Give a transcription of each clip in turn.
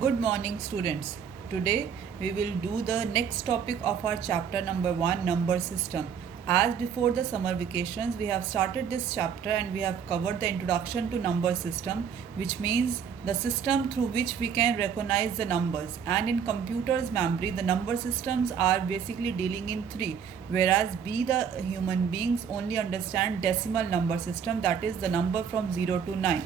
Good morning, students. Today we will do the next topic of our chapter number 1, number system. As before the summer vacations, we have started this chapter and we have covered the introduction to number system, which means the system through which we can recognize the numbers. And in computers memory, the number systems are basically dealing in three, whereas we the human beings only understand decimal number system, that is the number from 0 to 9.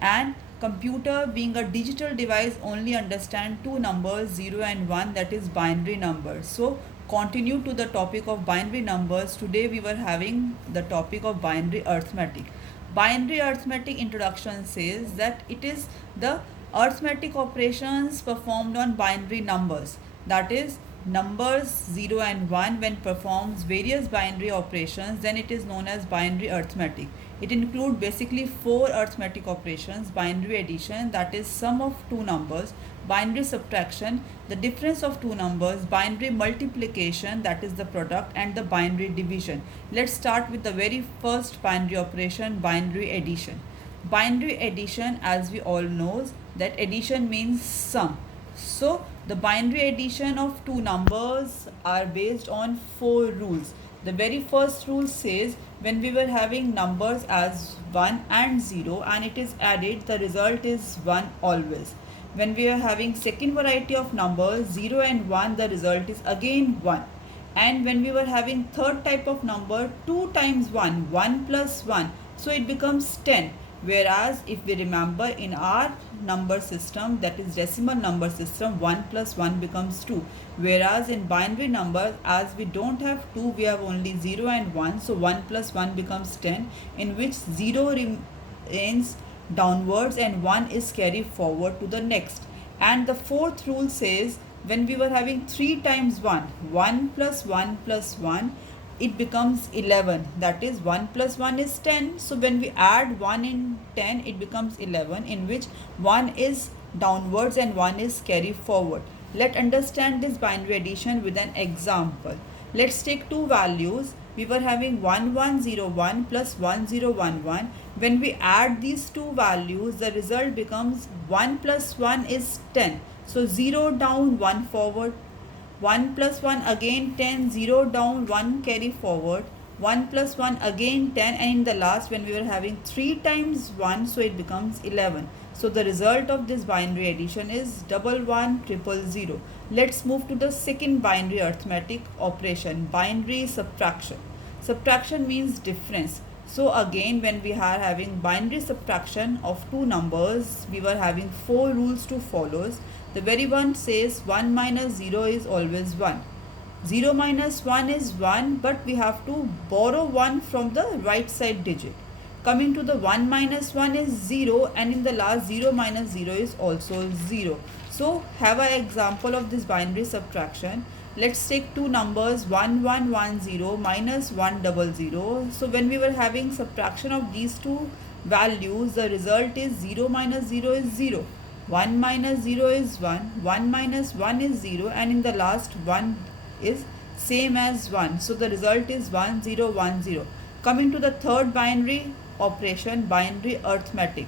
And computer being a digital device only understand two numbers 0 and 1, that is binary numbers. So continue to the topic of binary numbers. Today we were having the topic of binary arithmetic. Binary arithmetic introduction says that it is the arithmetic operations performed on binary numbers, that is numbers 0 and 1 when performs various binary operations, then it is known as binary arithmetic. It includes basically four arithmetic operations: binary addition, that is sum of two numbers; binary subtraction, the difference of two numbers; binary multiplication, that is the product; and the binary division. Let's start with the very first binary operation, binary addition. Binary addition, as we all know, that addition means sum. So the binary addition of two numbers are based on four rules. The very first rule says when we were having numbers as 1 and 0 and it is added, the result is 1 always. When we are having second variety of numbers 0 and 1, the result is again 1. And when we were having third type of number 2 times 1, 1 plus 1, so it becomes 10. Whereas if we remember in our number system, that is decimal number system, 1 plus 1 becomes 2. Whereas in binary numbers, as we don't have 2, we have only 0 and 1. So 1 plus 1 becomes 10, in which 0 remains downwards and 1 is carried forward to the next. And the fourth rule says when we were having 3 times 1, 1 plus 1 plus 1, it becomes 11, that is 1 plus 1 is 10. So when we add 1 in 10, it becomes 11, in which 1 is downwards and 1 is carried forward. Let's understand this binary addition with an example. Let's take two values. We were having 1101 plus 1011. When we add these two values, the result becomes 1 plus 1 is 10. So 0 down, 1 forward. 1 plus 1 again 10, 0 down, 1 carry forward, 1 plus 1 again 10, and in the last when we were having 3 times 1, so it becomes 11. So the result of this binary addition is 111000. Let's move to the second binary arithmetic operation, binary subtraction. Subtraction means difference. So again when we are having binary subtraction of two numbers, we were having four rules to follow. The very one says 1 minus 0 is always 1. 0 minus 1 is 1, but we have to borrow 1 from the right side digit. Coming to the 1 minus 1 is 0, and in the last 0 minus 0 is also 0. So have an example of this binary subtraction. Let's take two numbers 1110 minus 100. So when we were having subtraction of these two values, the result is 0 minus 0 is 0. 1 minus 0 is 1, 1 minus 1 is 0, and in the last 1 is same as 1. So the result is 1010. Coming to the third binary operation, binary arithmetic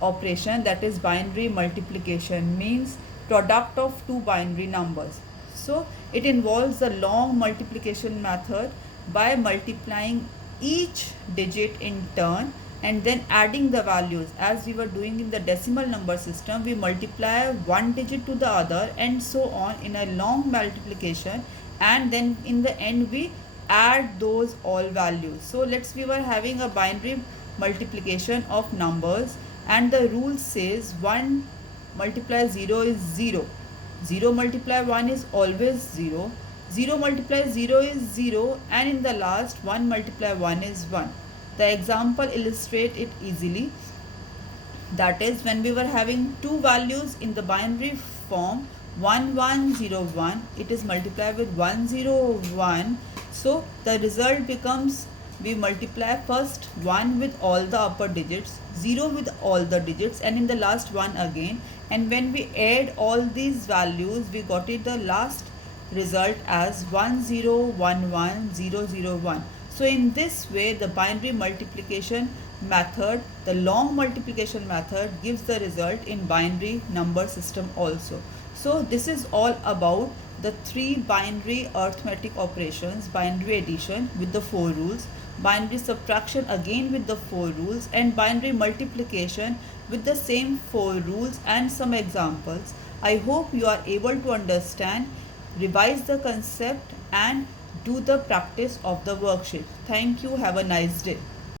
operation, that is binary multiplication, means product of two binary numbers. So it involves the long multiplication method by multiplying each digit in turn and then adding the values. As we were doing in the decimal number system, we multiply one digit to the other and so on in a long multiplication, and then in the end we add those all values. So we were having a binary multiplication of numbers, and the rule says 1 multiply 0 is 0. 0 multiply 1 is always 0. 0 multiply 0 is 0, and in the last 1 multiply 1 is 1. The example illustrates it easily. That is when we were having two values in the binary form 1101, it is multiplied with 101. So the result becomes, we multiply first 1 with all the upper digits, 0 with all the digits, and in the last 1 again. And when we add all these values, we got it the last result as 1011001. So in this way the binary multiplication method, the long multiplication method, gives the result in binary number system also. So this is all about the three binary arithmetic operations: binary addition with the four rules, binary subtraction again with the four rules, and binary multiplication with the same four rules and some examples. I hope you are able to understand, revise the concept, and do the practice of the worksheet. Thank you. Have a nice day.